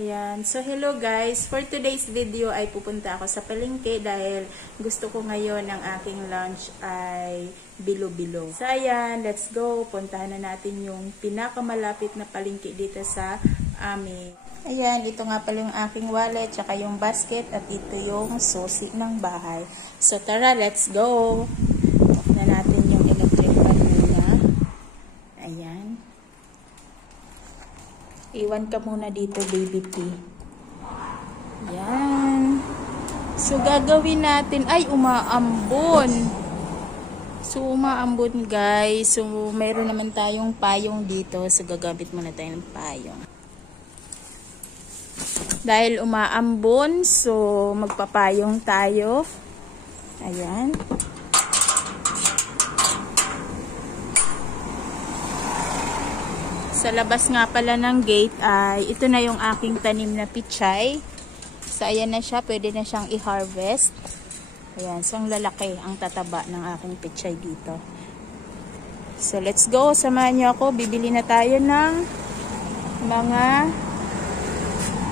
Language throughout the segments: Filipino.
Ayan. So, hello guys. For today's video ay pupunta ako sa palengke dahil gusto ko ngayon ang aking lunch ay bilo-bilo. So, ayan. Let's go. Puntahan na natin yung pinakamalapit na palengke dito sa amin. Ayan. Ito nga pala yung aking wallet tsaka yung basket at ito yung susi ng bahay. So, tara. Let's go. Off na natin yung electric fan muna. Ayan. Iwan ka muna dito, baby P. Yan. So, gagawin natin. Ay, umaambon. So, umaambon, guys. So, mayroon naman tayong payong dito. So, gagamit muna tayo ng payong. Dahil umaambon, so, magpapayong tayo. Ayan. Sa labas nga pala ng gate ay ito na yung aking tanim na pichay. So ayan na siya, pwede na siyang i-harvest. Ayan, so ang lalaki, ang tataba ng aking pichay dito. So let's go, samahan niyo ako. Bibili na tayo ng mga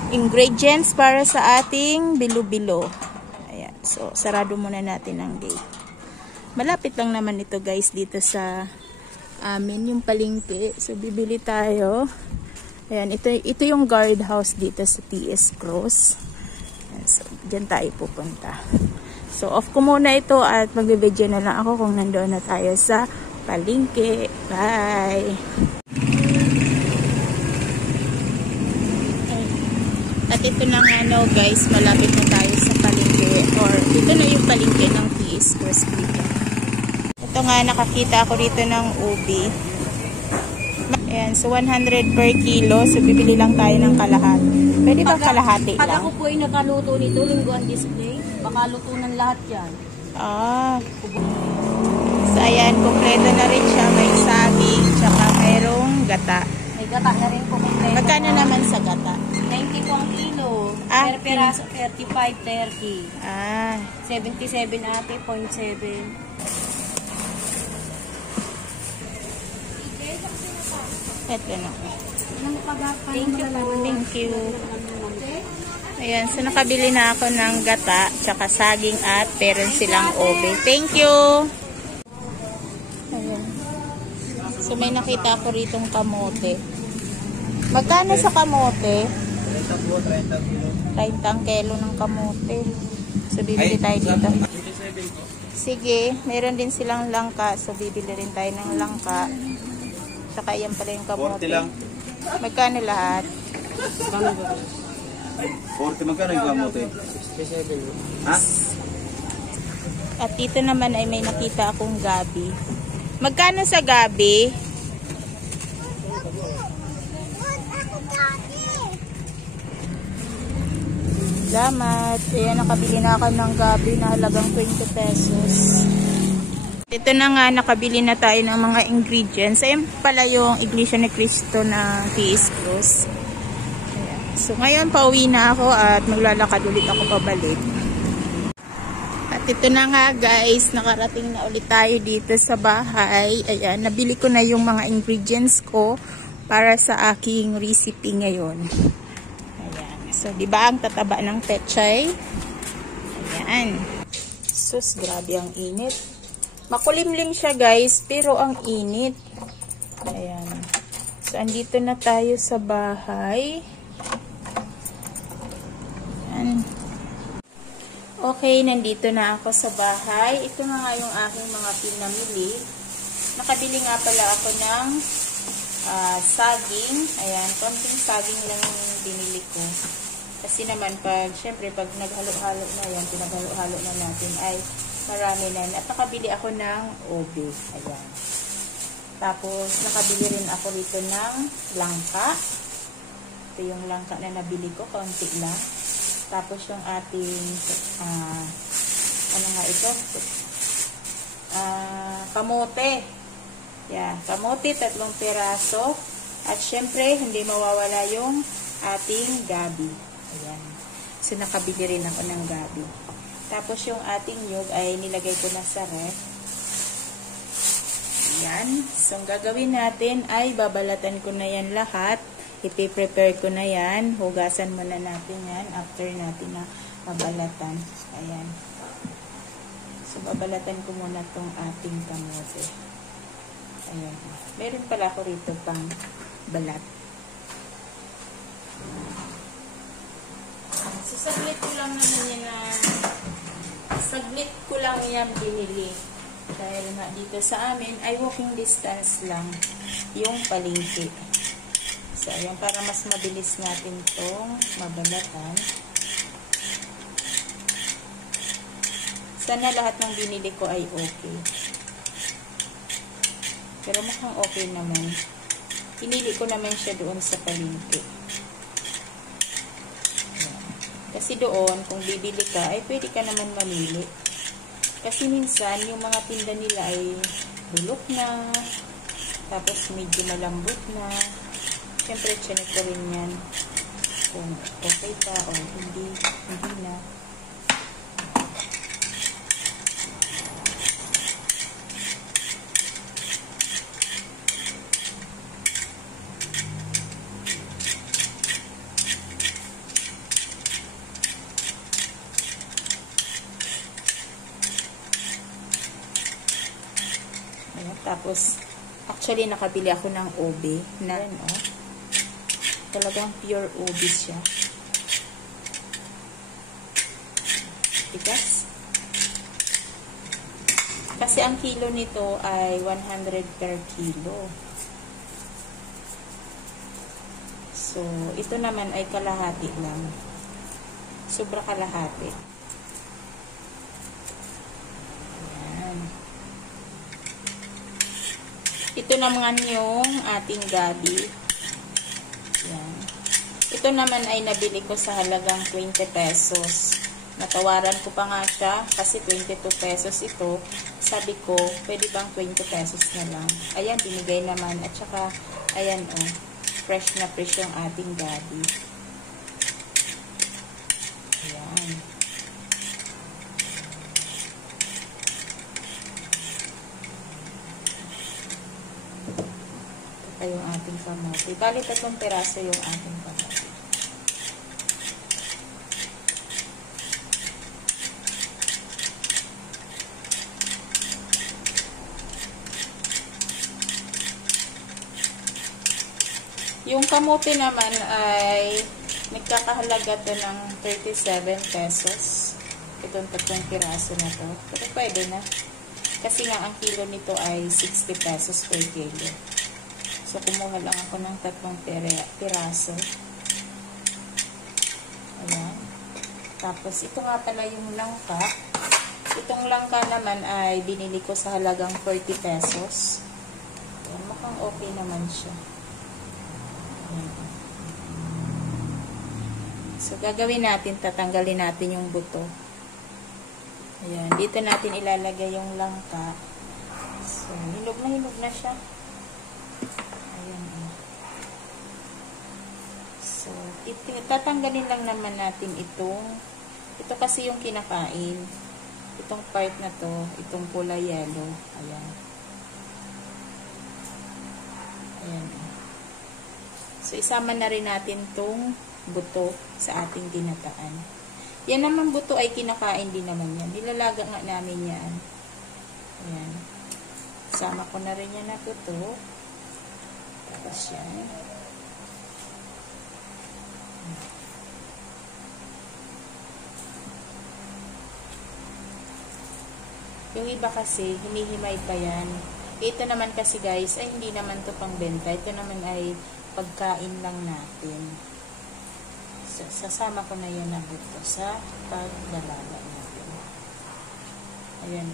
ingredients para sa ating bilo-bilo. Ayan, so sarado muna natin ang gate. Malapit lang naman ito guys dito sa amin yung palengke. So bibili tayo. Ayan, ito yung guardhouse dito sa TS Cross. Ayan, so diyan tayo pupunta. So off ko muna ito at magbe-video na lang ako kung nandoon na tayo sa palengke. Bye. At ito na nga guys, malapit na tayo sa palengke, or ito na yung palengke ng TS Cross dito. Ito nga, nakakita ako rito ng ubi. Ayan, so 100 per kilo. So, bibili lang tayo ng kalahati. Pwede ba kalahati lang? Pag ako po ay nakaluto nito, lingguan display, baka lutunan lahat yan. Ah. So, ayan, kompleto na rin siya. May saging, tsaka mayroong gata. May gata na rin po kompleto. Magkano naman sa gata? 90 po ang kilo. Ah, Per peraso, 35, 30. Ah. 77 ate, 0.7. Ito na. Thank you po. Thank you. Ayan, so nakabili na ako ng gata, tsaka saging at meron silang ube. Thank you! Ayan. So may nakita ako ritong kamote. Magkano sa kamote? 30 kilo ng kamote. So bibili tayo dito. Sige, meron din silang langka. So bibili rin tayo ng langka. Saka yan pala yung kamote. 40 lang. Magkano lahat? 40 magkano yung kamote? 67. Ha? At dito naman ay may nakita akong gabi. Magkano sa gabi? Salamat. Ayan, nakabili na ako ng gabi na halagang 20 pesos. Ito na nga, nakabili na tayo ng mga ingredients. Ayan pala yung Iglesia ni Cristo na TS Cross. Ayan. So ngayon, pauwi na ako at maglalakad ulit ako pabalik. At ito na nga guys, nakarating na ulit tayo dito sa bahay. Ayan, nabili ko na yung mga ingredients ko para sa aking recipe ngayon. Ayan. So, di ba ang tataba ng pechay? Ayan. Sus, grabe ang init. Makulimlim siya guys, pero ang init. Ayan. So, andito na tayo sa bahay. Ayan. Okay, nandito na ako sa bahay. Ito na nga yung aking mga pinamili. Nakabili nga pala ako ng saging. Ayan, konting saging lang yung binili ko. Kasi naman syempre pag naghalo-halo na yan, pinaghalo-halo na natin ay marami na. At nakabili ako ng ube. Ayan. Tapos, nakabili rin ako rito ng langka. Ito yung langka na nabili ko. Kaunti lang. Tapos, yung ating ano nga ito? Kamote. Yeah. Kamote, 3 piraso. At syempre, hindi mawawala yung ating gabi. Ayan. So, nakabili rin ako ng gabi. Tapos yung ating nyug ay nilagay ko na sa ref. Ayan. So, ang gagawin natin ay babalatan ko na yan lahat ipiprepare ko na yan. Hugasan muna natin yan after natin na mabalatan. Ayan. So, babalatan ko muna tong ating kamote. Ayan. Meron pala ako rito pang balat. So, saglit ko lang naman yan na saglit ko lang yan binili. Dahil nga dito sa amin ay walking distance lang yung palengke. So, ayan, para mas mabilis natin itong mabalatan. Sana lahat ng binili ko ay okay. Pero mukhang okay naman. Pinili ko naman siya doon sa palengke. Kasi doon, kung bibili ka, ay pwede ka naman mamili. Kasi minsan, yung mga tinda nila ay bulok na, tapos medyo malambot na. Siyempre, check ko rin yan kung okay pa o hindi na. Tapos, actually, nakabili ako ng ube na, talagang pure ube siya. Tigas. Kasi ang kilo nito ay 100 per kilo. So, ito naman ay kalahati lang. Sobra kalahati. Ito naman yung ating gabi. Yan. Ito naman ay nabili ko sa halagang 20 pesos. Natawaran ko pa nga siya kasi 22 pesos ito. Sabi ko, pwede bang 20 pesos na lang? Ayan, binigay naman. At saka, ayan fresh na fresh yung ating gabi. Ayan. Ito yung ating kamote. Bali, 3 peraso yung ating kamote. Yung kamote naman ay nagkakahalaga to ng 37 pesos. Itong 3 piraso na to. Pero pwede na. Kasi nga ang kilo nito ay 60 pesos per kilo. So, kumuha lang ako ng 3 piraso. Ayan. Tapos, ito nga pala yung langka. Itong langka naman ay binili ko sa halagang 40 pesos. Ayan, mukhang okay naman siya. Ayan. So, gagawin natin, tatanggalin natin yung buto. Ayan, dito natin ilalagay yung langka. So, hinog na siya. So, tatanggalin lang naman natin ito kasi yung kinakain. Itong part na to, itong kulay yellow. Ayan. Ayan. So, isama na rin natin tong buto sa ating ginataan. Yan naman buto ay kinakain din naman yan. Nilalaga nga namin yan. Ayan. Isama ko na rin yan na buto. Tapos yan. Yung iba kasi, hinihimay pa yan. Ito naman kasi guys, ay hindi naman to pang benta. Ito naman ay pagkain lang natin. So, sasama ko na yan na buto sa paglalala natin. Ayan.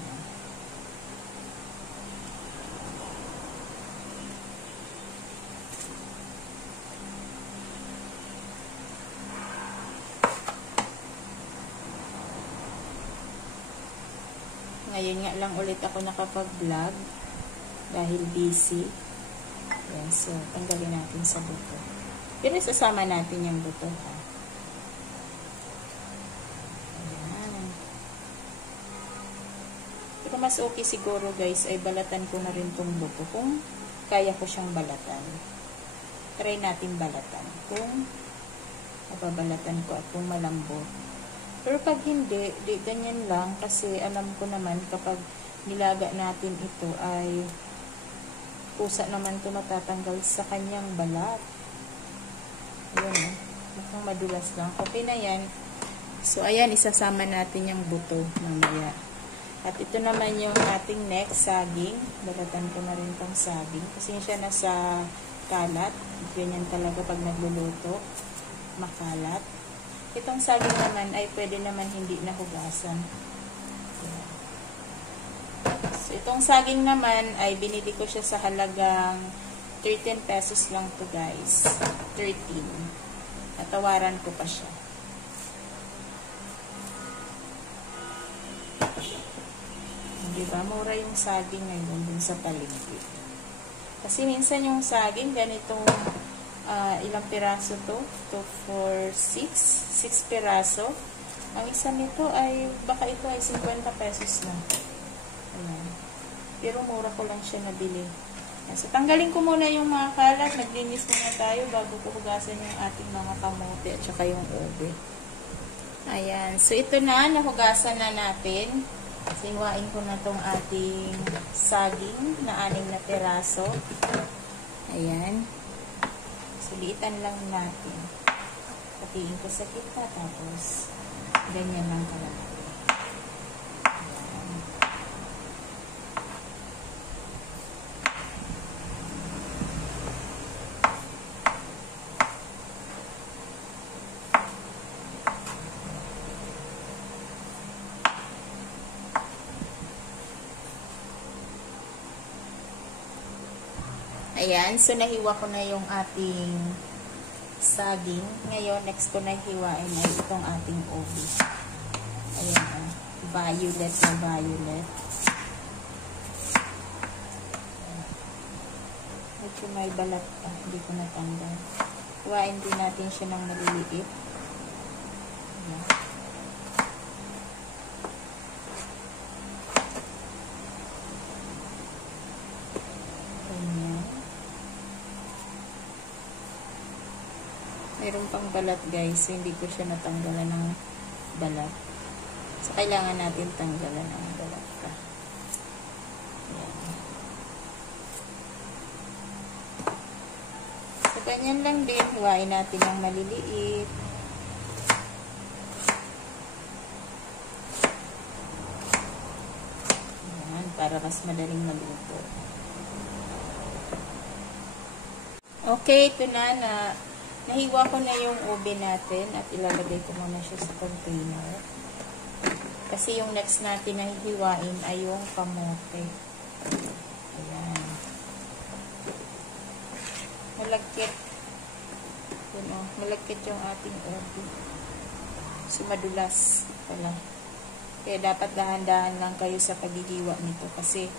Ngayon nga lang ulit ako nakapag-vlog dahil busy. Yan, so tanggalin natin sa buto. Pero sasama natin yung buto, ha. Ayan. Pero mas okay siguro guys ay balatan ko na rin tong buto kung kaya ko siyang balatan. try natin balatan. Kung nababalatan ko at kung malambot. Pero pag hindi, di ganyan lang kasi alam ko naman kapag nilaga natin ito ay kusa naman ito matatanggal sa kanyang balat. Ayan, mukhang madulas lang. Okay na yan. So, ayan, isasama natin yung buto mamaya. At ito naman yung ating next saging. Balatan ko na rin tong saging. Kasi siya nasa kalat. Ganyan talaga pag nagluluto. Makalat. Itong saging naman ay pwede naman hindi nahugasan. So, itong saging naman ay binili ko siya sa halagang 13 pesos lang to guys. 13. Natawaran ko pa siya. Diba? Mura yung saging ngayon dun sa palengke. Kasi minsan yung saging ganitong ilang piraso to? 2, 4, 6 piraso. Ang isa nito ay baka ito ay 50 pesos lang. Ayan. Pero mura ko lang siya nabili. So, tanggalin ko muna yung mga kalat. Naglinis muna tayo bago ko hugasan yung ating mga kamote at saka yung ube. Ayan. So, ito na. Nahugasan na natin. Sinuwain ko na tong ating saging na 6 na piraso. Ayan. Sulitan lang natin. Patiin ko sa kita. Tapos, ganyan lang kalaki. Ayan, so nahiwa ko na yung ating saging. Ngayon, next ko na hiwain ay itong ating ube. Ayan, violet na violet. Medyo may balat pa, hindi ko natanggal. Hiwain din natin siya ng maliliit. Ayan. Mayroon pang balat guys, so hindi ko siya natanggalan ng balat. So, kailangan natin tanggalan ng balat pa. Ayan. So, ganyan lang din. Huwain natin ng maliliit. Ayan, para mas madaling maluto. Okay, ito na nahiwa ko na yung ube natin at ilalagay ko muna siya sa container. Kasi yung next natin na hihiwain ay yung kamote. Ayan. Malagkit. Yun o, malagkit yung ating ube. So, madulas pala. Kaya dapat dahan-dahan lang kayo sa paghihiwa nito kasi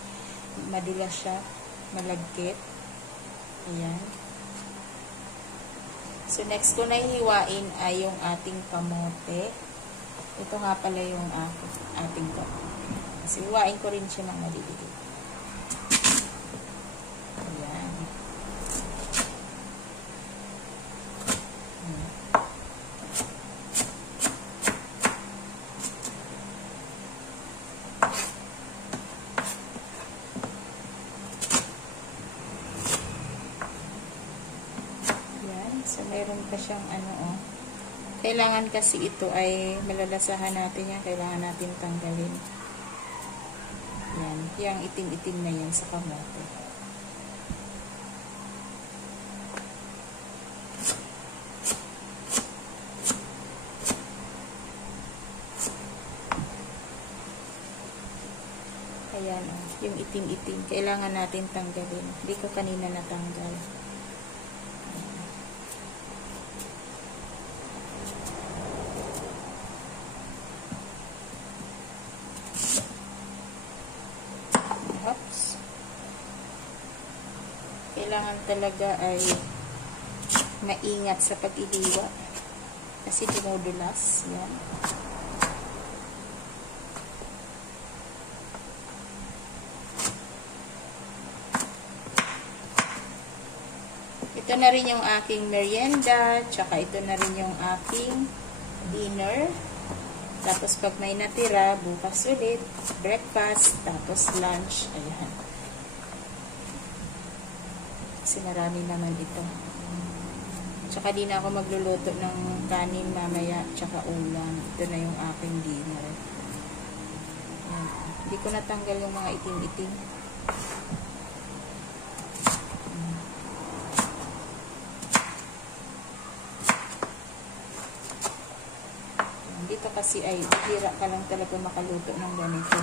madulas siya, malagkit. Ayan. So, next ko na hiwain ay yung ating kamote. Ito nga pala yung ating kamote. Kasi hiwain ko rin siya ng maliliit. Ayan. So, mayroon pa siyang kailangan kasi ito ay malalasahan natin yan. Kailangan natin tanggalin. Yan. Yung itim-itim na yan sa kamote. Ayan o. Yung itim-itim. Kailangan natin tanggalin. Hindi ko kanina natanggal. Kailangan talaga ay maingat sa pag-ihiwa kasi dumudulas. Yan. Ito na rin yung aking merienda, tsaka ito na rin yung aking dinner. Tapos pag may natira, bukas ulit, breakfast, tapos lunch. Ayan. Kasi marami naman ito. Tsaka di na ako magluluto ng kanin mamaya, tsaka ulam. Ito na yung aking dinner. Ayan. Hindi ko natanggal yung mga itim-itim. Dito kasi ay bihira ka lang talaga makaluto ng ganito.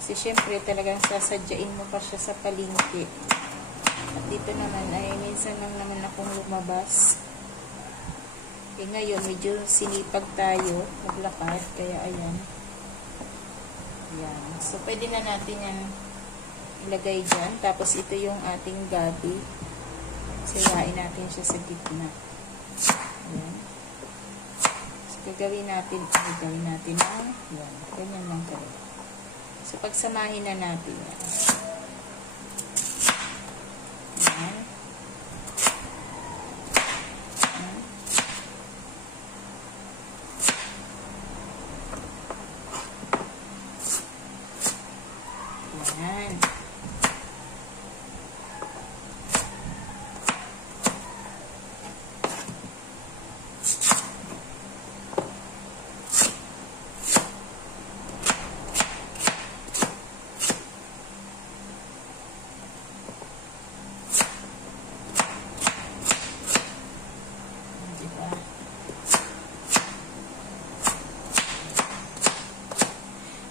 Kasi syempre talagang sasadyain mo pa siya sa palengke. At dito naman ay minsan lang naman akong lumabas. Eh ngayon medyo sinipag tayo maglakad, kaya ayan. Ayan. So pwede na natin yan ilagay dyan. Tapos ito yung ating gabi. Sayain natin siya sa gitna. Ayan. Gagawin natin na yan. Ganyan lang talaga. So, pagsamahin na natin yan. Yan. Yan.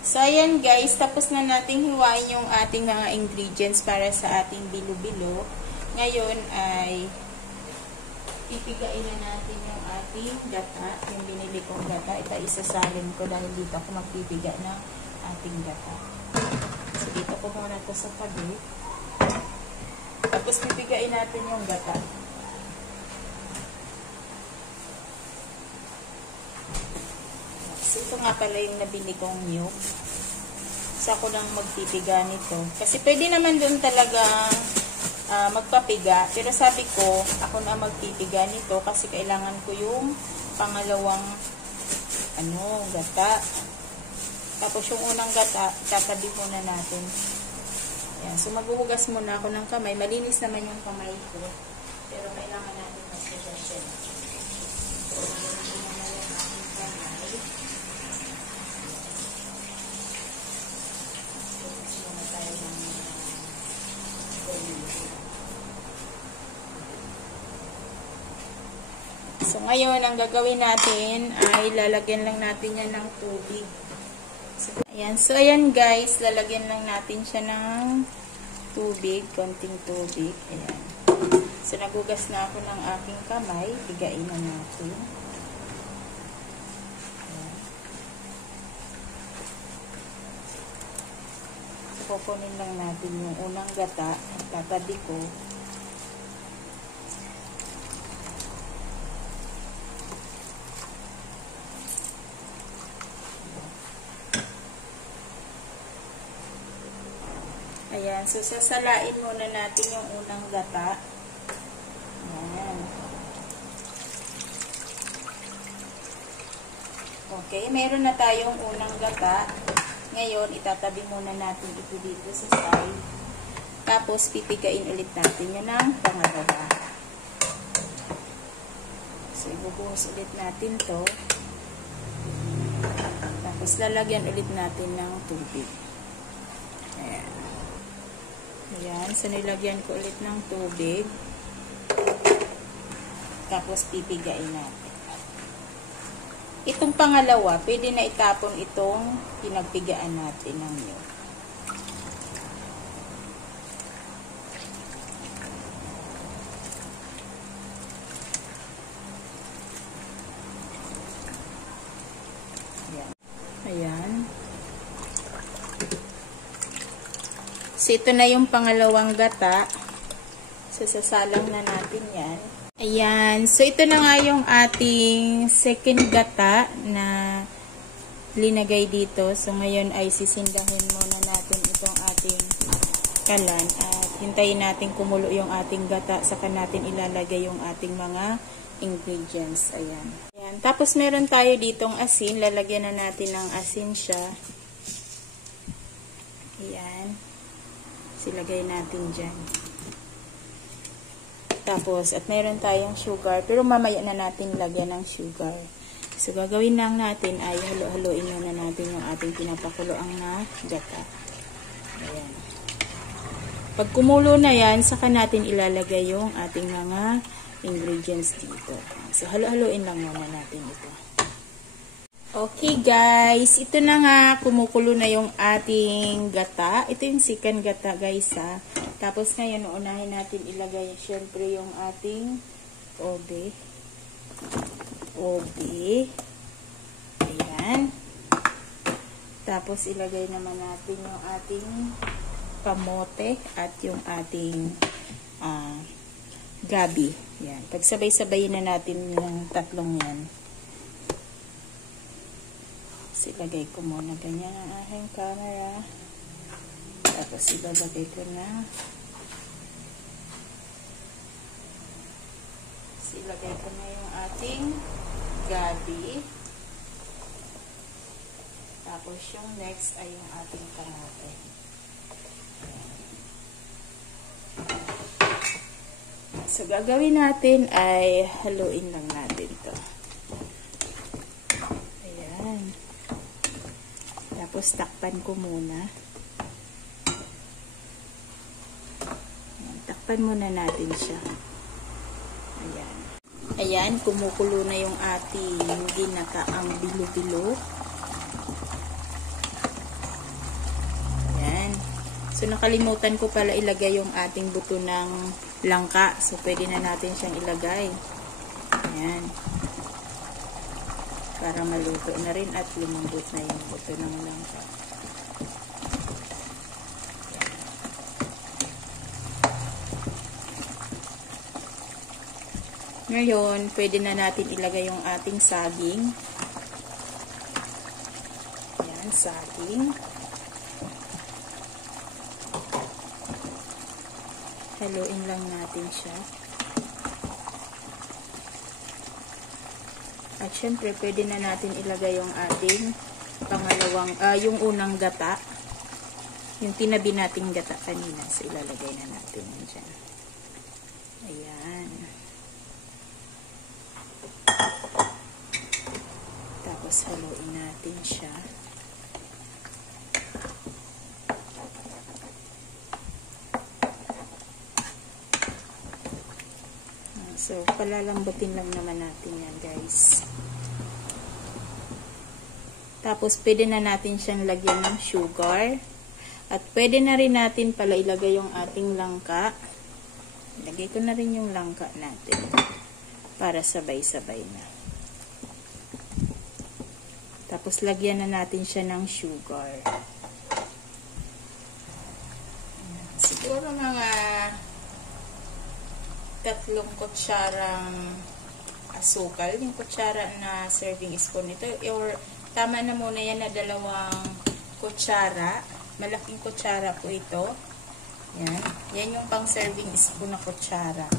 So, ayan guys, tapos na nating hiwain yung ating mga ingredients para sa ating bilo-bilo. Ngayon ay pipigain na natin yung ating gata, yung binili kong gata. Ito isasalin ko dahil dito ako magpipiga ng ating gata. So, dito ko muna ito sa tabi. Tapos pipigain natin yung gata. So, ito nga pala yung nabili kong nyug. So, ako lang magpipiga nito. Kasi pwede naman doon talaga magpapiga. Pero sabi ko, ako na magpipiga nito kasi kailangan ko yung pangalawang gata. Tapos yung unang gata, tatabi muna natin. Ayan. So, maghuhugas muna ako ng kamay. Malinis naman yung kamay ko. Pero kailangan natin mas-suggestion. So, so, ngayon, ang gagawin natin ay lalagyan lang natin yan ng tubig. So, ayan. So, ayan guys, lalagyan lang natin siya ng tubig, konting tubig. Ayan. So, nagugas na ako ng aking kamay. Bigain na natin. Ayan. So, kukunin lang natin yung unang gata. Tatabi ko. Ayan. So, sasalain muna natin yung unang gata. Ayan. Okay. Meron na tayong unang gata. Ngayon, itatabi muna natin ito dito sa side. Tapos, pipigain ulit natin yan ng pangalawa. So, ibubuhos ulit natin to. Tapos, lalagyan ulit natin ng tubig. Ayan. Ayan. So, nilagyan ko ulit ng tubig. Tapos, pipigain natin. Itong pangalawa, pwede na itapon itong pinagpigaan natin ng nyug. Ayan. Ayan. So, ito na yung pangalawang gata. So, sasalang na natin yan. Ayan. So, ito na nga yung ating second gata na linagay dito. So, ngayon ay sisindahin muna natin itong ating kalan. At hintayin natin kumulo yung ating gata, saka natin ilalagay yung ating mga ingredients. Ayan. Ayan. Tapos meron tayo ditong asin. Lalagyan na natin ng asin siya. Ayan. Silagay natin dyan. Tapos, at meron tayong sugar. Pero mamaya na natin lagyan ng sugar. So, gagawin lang natin ay halo-haloin na natin yung ating pinapakuloang na gata. Ayan. Pag kumulo na yan, saka natin ilalagay yung ating mga ingredients dito. So, halo-haloin lang muna natin ito. Okay guys, ito na nga, kumukulo na yung ating gata. Ito yung chicken gata guys ha. Tapos ngayon, unahin natin ilagay syempre yung ating obe. Ayan. Tapos ilagay naman natin yung ating kamote at yung ating gabi. Yan. Pagsabay-sabayin na natin yung tatlong yan. Ilagay ko muna ganyan ang aking camera. Tapos ilalagay ko na. Ilagay ko na yung ating gabi. Tapos yung next ay yung ating kamote. So gagawin natin ay haluin lang natin to. Ayan. Tapos, takpan ko muna. Takpan muna natin siya. Ayan. Ayan, kumukulo na yung ating ginataang bilo-bilo. Ayan. So, nakalimutan ko pala ilagay yung ating buto ng langka. So, pwede na natin siyang ilagay. Ayan. Para maluto na rin at lumambot na yung buto ng langka. Ngayon, pwede na natin ilagay yung ating saging. Ayan, saging. Haluin lang natin siya. At syempre, pwede na natin ilagay yung ating pangalawang, yung unang gata. Yung tinabi nating gata kanina. So, ilalagay na natin yan dyan. Ayan. Tapos, haluin natin siya. So, palalambutin lang naman natin yan, guys. Tapos, pwede na natin siyang lagyan ng sugar. At pwede na rin natin pala ilagay yung ating langka. Ilagay ko na rin yung langka natin. Para sabay-sabay na. Tapos, lagyan na natin siya ng sugar. Siguro mga 3 kutsarang asukal. Yung kutsara na serving spoon ito. Or tama na muna yan na 2 kutsara. Malaking kutsara po ito. Yan. Yan yung pang serving spoon na kutsara.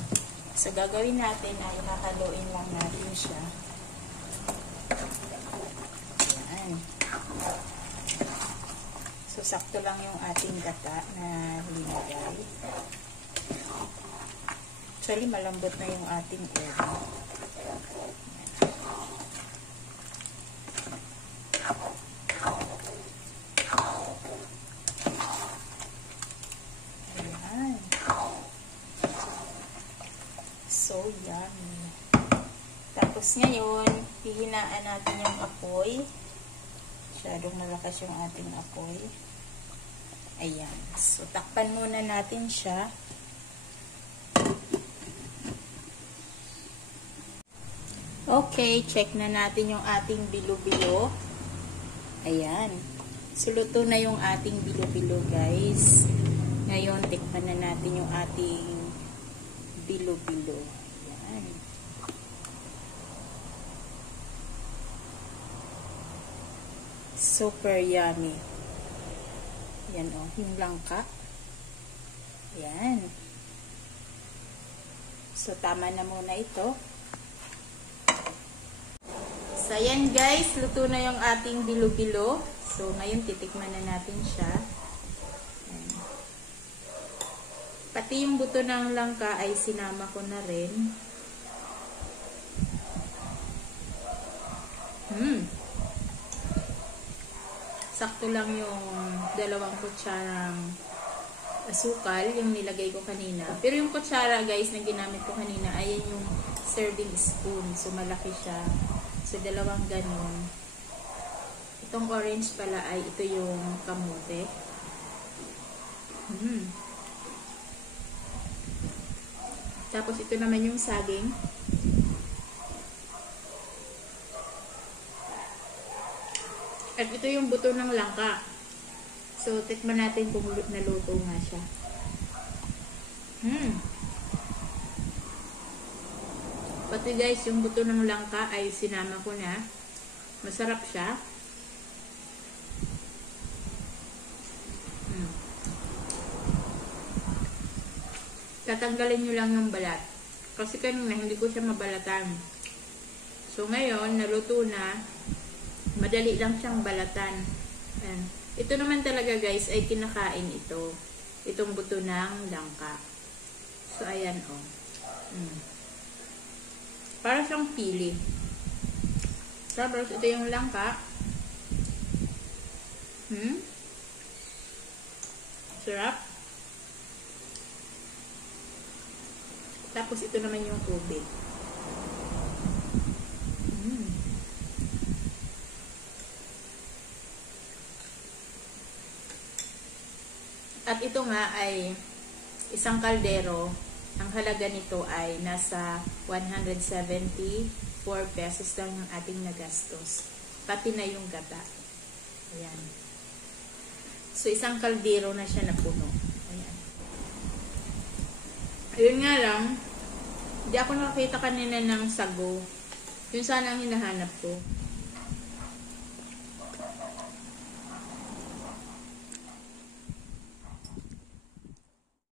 So, gagawin natin ay hahaluin lang natin siya. Yan. So, sakto lang yung ating gata na linagay. Actually, malambot na yung ating ulo. Ayan. So, yummy. Tapos ngayon, hihinaan natin yung apoy. Masyadong malakas yung ating apoy. Ayan. So, takpan muna natin siya. Okay, check na natin yung ating bilo-bilo. Ayan. So, luto na yung ating bilo-bilo, guys. Ngayon, tikman na natin yung ating bilo-bilo. Ayan. Super yummy. Ayan o, yung langka. Ayan. So, tama na muna ito. So, ayan guys, luto na yung ating bilo-bilo. So, ngayon titikman na natin siya. Ayan. Pati yung buto ng langka ay sinama ko na rin. Sakto lang yung 2 kutsarang asukal yung nilagay ko kanina. Pero yung kutsara guys na ginamit ko kanina, ayan yung serving spoon. So, malaki siya. So, 2 ganon. Itong orange pala ay ito yung kamote. Tapos, ito naman yung saging. At ito yung buto ng langka. So, tikman natin kung naluto nga siya. Pati guys, yung buto ng langka ay sinama ko na. Masarap siya. Tatanggalin nyo lang yung balat. Kasi kanina hindi ko siya mabalatan. So, ngayon, naluto na. Madali lang siyang balatan. Ayan. Ito naman talaga guys ay kinakain ito. Itong buto ng langka. So ayan o. Para siyang pili. Tapos ito yung langka. Sarap. Tapos ito naman yung tubig. At ito nga ay isang kaldero. Ang halaga nito ay nasa 174 pesos lang yung ating nagastos. Pati na yung gata. Ayan. So, isang kaldero na siya na puno. Ayan. Ayun nga lang, hindi ako nakakita kanina ng sago. Yun sana ang hinahanap ko.